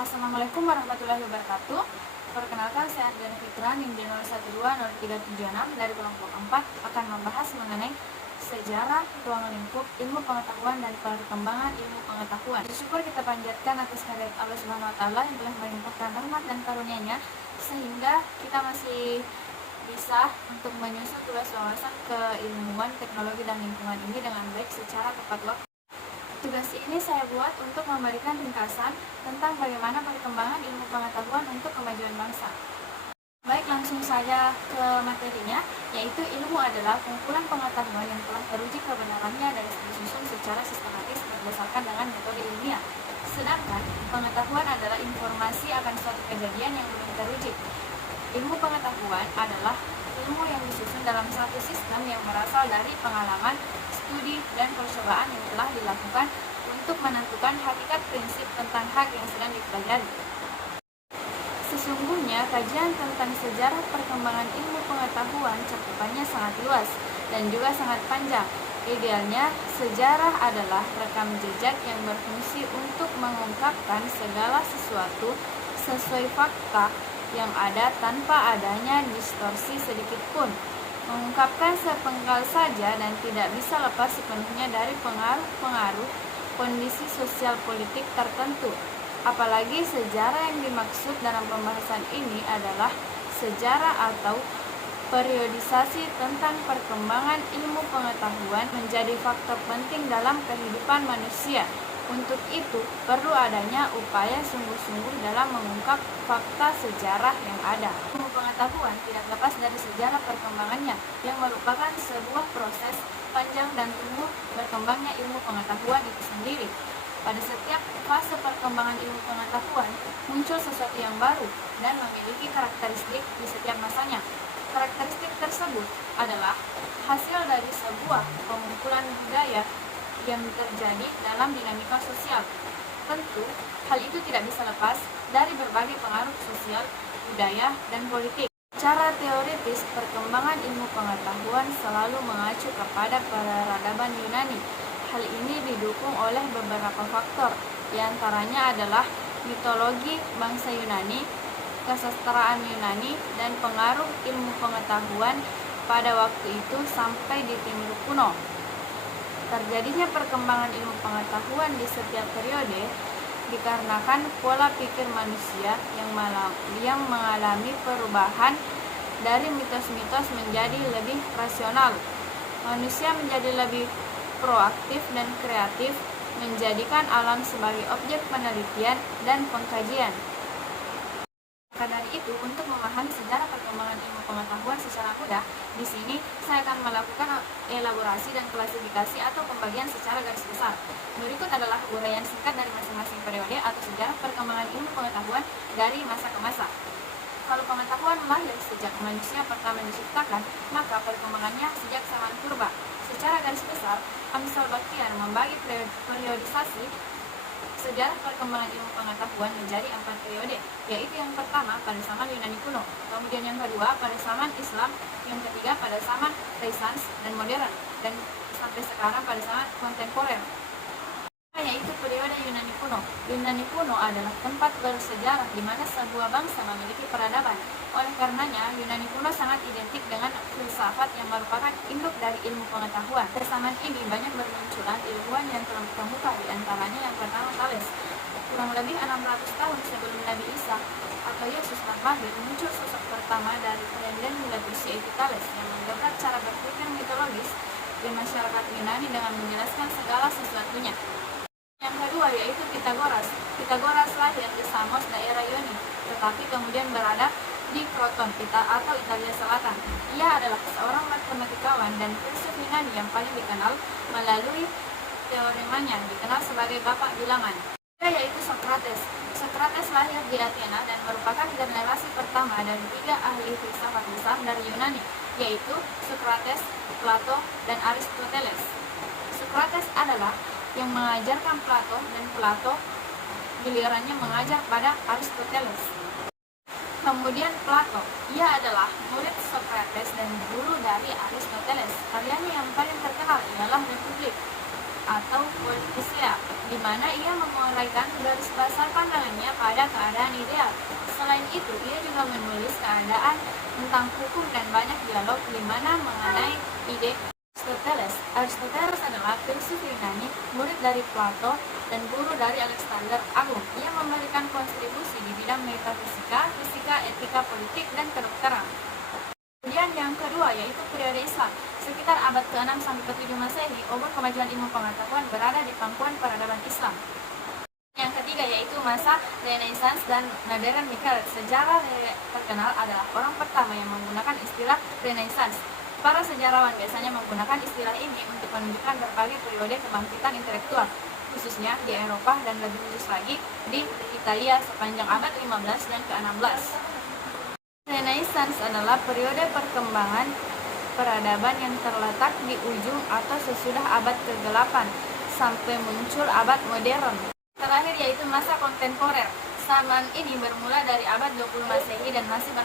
Assalamualaikum warahmatullahi wabarakatuh. Perkenalkan, saya Adriana Fitra, NIM 01203376 dari kelompok 4 akan membahas mengenai sejarah, ruang lingkup, ilmu pengetahuan, dan perkembangan ilmu pengetahuan. Bersyukur kita panjatkan atas karunia Allah Subhanahu wa Ta'ala yang telah melimpahkan rahmat dan karunia-Nya sehingga kita masih bisa untuk menyusun tugas wawasan keilmuan, teknologi, dan lingkungan ini dengan baik secara tepat waktu. Tugas ini saya buat untuk memberikan ringkasan tentang bagaimana perkembangan ilmu pengetahuan untuk kemajuan bangsa. Baik, langsung saja ke materinya, yaitu ilmu adalah kumpulan pengetahuan yang telah teruji kebenarannya dan disusun secara sistematis berdasarkan dengan metode ilmiah. Sedangkan pengetahuan adalah informasi akan suatu kejadian yang belum teruji. Ilmu pengetahuan adalah ilmu yang disusun dalam satu sistem yang berasal dari pengalaman, studi, dan percobaan yang telah dilakukan untuk menentukan hakikat prinsip tentang hak yang sedang dipelajari. Sesungguhnya, kajian tentang sejarah perkembangan ilmu pengetahuan cakupannya sangat luas dan juga sangat panjang. Idealnya, sejarah adalah rekam jejak yang berfungsi untuk mengungkapkan segala sesuatu sesuai fakta yang ada tanpa adanya distorsi sedikit pun, mengungkapkan sepenggal saja dan tidak bisa lepas sepenuhnya dari pengaruh-pengaruh kondisi sosial politik tertentu. Apalagi sejarah yang dimaksud dalam pembahasan ini adalah sejarah atau periodisasi tentang perkembangan ilmu pengetahuan menjadi faktor penting dalam kehidupan manusia. Untuk itu, perlu adanya upaya sungguh-sungguh dalam mengungkap fakta sejarah yang ada. Ilmu pengetahuan tidak lepas dari sejarah perkembangannya, yang merupakan sebuah proses panjang dan tumbuh berkembangnya ilmu pengetahuan itu sendiri. Pada setiap fase perkembangan ilmu pengetahuan, muncul sesuatu yang baru dan memiliki karakteristik di setiap masanya. Karakteristik tersebut adalah hasil dari sebuah pengumpulan budaya yang terjadi dalam dinamika sosial. Tentu, hal itu tidak bisa lepas dari berbagai pengaruh sosial, budaya, dan politik. Secara teoritis, perkembangan ilmu pengetahuan selalu mengacu kepada peradaban Yunani. Hal ini didukung oleh beberapa faktor, diantaranya adalah mitologi bangsa Yunani, kesastraan Yunani, dan pengaruh ilmu pengetahuan pada waktu itu sampai di Timur kuno. Terjadinya perkembangan ilmu pengetahuan di setiap periode dikarenakan pola pikir manusia yang mengalami perubahan dari mitos-mitos menjadi lebih rasional. Manusia menjadi lebih proaktif dan kreatif, menjadikan alam sebagai objek penelitian dan pengkajian. Maka dari itu, untuk memahami sejarah perkembangan ilmu pengetahuan secara mudah, di sini saya akan melakukan elaborasi dan klasifikasi atau pembagian secara garis besar. Berikut adalah uraian singkat dari masing-masing periode atau sejarah perkembangan ilmu pengetahuan dari masa ke masa. Kalau pengetahuan lahir sejak manusia pertama diciptakan, maka perkembangannya sejak zaman purba. Secara garis besar, Amsal Bakhtiar membagi periodisasi sejarah perkembangan ilmu pengetahuan menjadi 4 periode, yaitu yang pertama pada zaman Yunani kuno, kemudian yang kedua pada zaman Islam, yang ketiga pada zaman Renaissance dan modern, dan sampai sekarang pada zaman kontemporer, yaitu periode Yunani kuno. Yunani kuno adalah tempat bersejarah di mana sebuah bangsa memiliki peradaban. Oleh karenanya, Yunani kuno sangat identik dengan filsafat yang merupakan induk dari ilmu pengetahuan. Pada zaman ini banyak bermunculan ilmuwan yang terkemuka, di antaranya yang pertama Thales. Kurang lebih 600 tahun sebelum Nabi Isa atau Yesus lahir, muncul sosok pertama dari Hellenic Miletus, yaitu Thales, yang mendobrak cara berpikir mitologis di masyarakat Yunani dengan menjelaskan segala sesuatunya. Yang kedua yaitu Pythagoras. Pythagoras lahir di Samos, daerah Ioni, tetapi kemudian berada di Kroton atau Italia Selatan. Ia adalah seorang matematikawan dan filsuf Yunani yang paling dikenal melalui teoremanya, dikenal sebagai bapak bilangan. Yaitu Socrates. Socrates lahir di Athena dan merupakan generasi pertama dari 3 ahli filsafat besar dari Yunani, yaitu Socrates, Plato, dan Aristoteles. Socrates adalah yang mengajarkan Plato, dan Plato gilirannya mengajar pada Aristoteles. Kemudian Plato, ia adalah murid Socrates dan guru dari Aristoteles. Karyanya yang paling terkenal ialah Republik atau Politicea, di mana ia menguraikan garis besar pandangannya pada pada keadaan ideal. Selain itu, ia juga menulis keadaan tentang hukum dan banyak dialog di mana mengenai ide Aristoteles. Aristoteles adalah filsuf Yunani, murid dari Plato, dan guru dari Alexander Agung. Ia memberikan kontribusi di bidang metafisika, fisika, etika, politik, dan kedokteran. Kemudian yang kedua yaitu periode Islam. Sekitar abad ke-6 sampai ke-7 Masehi, obor kemajuan ilmu pengetahuan berada di pangkuan peradaban Islam. Yang ketiga yaitu masa Renaissance dan Modern Michael. Sejarah terkenal adalah orang pertama yang menggunakan istilah Renaissance. Para sejarawan biasanya menggunakan istilah ini untuk menunjukkan berbagai periode kebangkitan intelektual, khususnya di Eropa dan lebih khusus lagi di Italia sepanjang abad 15 dan ke-16. Renaissance adalah periode perkembangan peradaban yang terletak di ujung atau sesudah abad ke-8 sampai muncul abad modern. Terakhir yaitu masa kontemporer. Zaman ini bermula dari abad 20 Masehi dan masih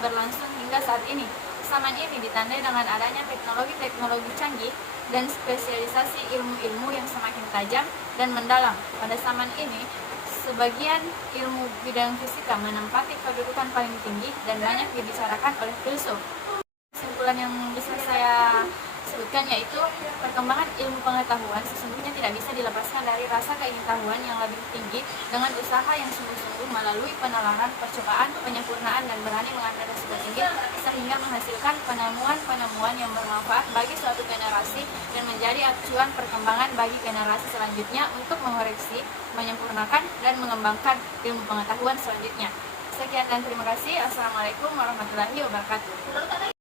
berlangsung hingga saat ini. Zaman ini ditandai dengan adanya teknologi-teknologi canggih dan spesialisasi ilmu-ilmu yang semakin tajam dan mendalam. Pada zaman ini, sebagian ilmu bidang fisika menempati kedudukan paling tinggi dan banyak dibicarakan oleh filsuf. Kesimpulan yang bisa saya sebutkan yaitu perkembangan ilmu pengetahuan sesungguhnya tidak bisa dilepaskan dari rasa keingintahuan yang lebih tinggi dengan usaha yang sungguh-sungguh melalui penalaran, percobaan, penyempurnaan, dan berani mengambil resiko tinggi sehingga menghasilkan penemuan-penemuan yang bermanfaat bagi suatu generasi dan menjadi acuan perkembangan bagi generasi selanjutnya untuk mengoreksi, menyempurnakan, dan mengembangkan ilmu pengetahuan selanjutnya. Sekian dan terima kasih. Assalamualaikum warahmatullahi wabarakatuh.